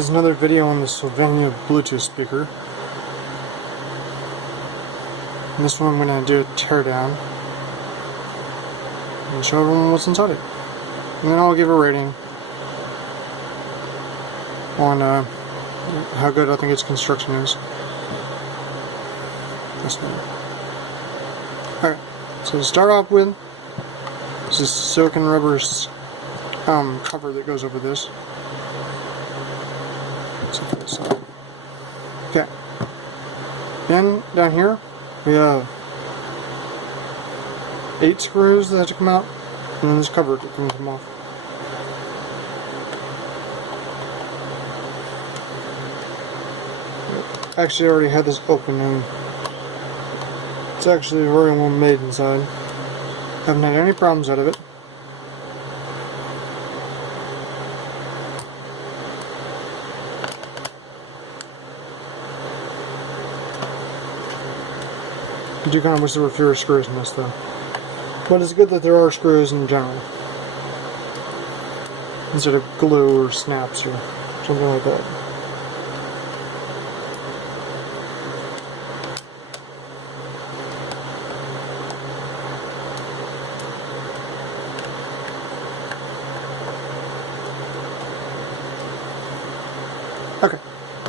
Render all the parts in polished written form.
Here's another video on the Sylvania Bluetooth speaker. And this one I'm going to do a teardown and show everyone what's inside it. And then I'll give a rating on how good I think its construction is. This one. Alright, so to start off with, this is silicone rubber cover that goes over this. Okay. Then down here we have 8 screws that have to come out, and then this cover that can come off. Actually, I already had this open, and it's actually very well made inside. Haven't had any problems out of it. I do kind of wish there were fewer screws in this though. But it's good that there are screws in general, instead of glue or snaps or something like that. Okay,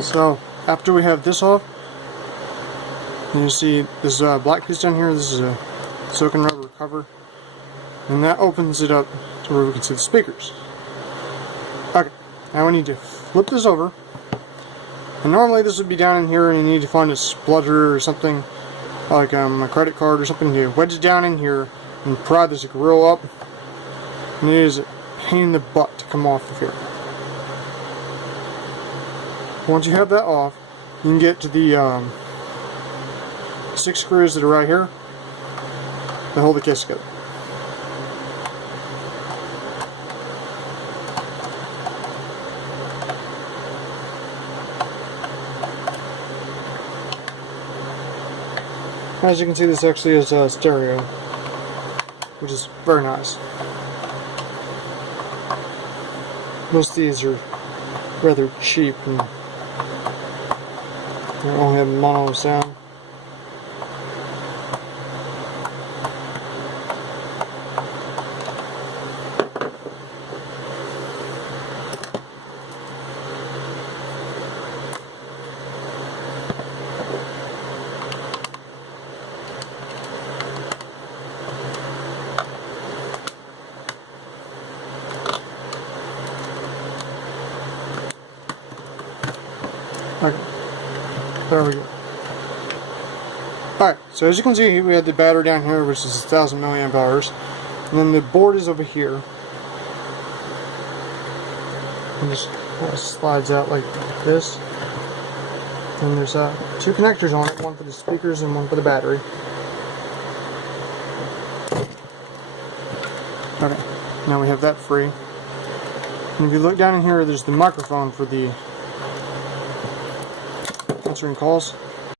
so after we have this off, you see this black piece down here. This is a silicone rubber cover, and that opens it up to where we can see the speakers. Okay, now we need to flip this over, and normally this would be down in here, and you need to find a splutter or something like a credit card or something to wedge it down in here and pry this grill up, and it is a pain in the butt to come off of here. Once you have that off, you can get to the 6 screws that are right here that hold the case together. As you can see, this actually is stereo, which is very nice. Most of these are rather cheap and they only have mono sound. Okay, there we go. Alright, so as you can see, we have the battery down here, which is 1,000 milliamp hours, and then the board is over here. And just slides out like this. And there's 2 connectors on it, one for the speakers and one for the battery. Okay, now we have that free. And if you look down in here, there's the microphone for the answering calls.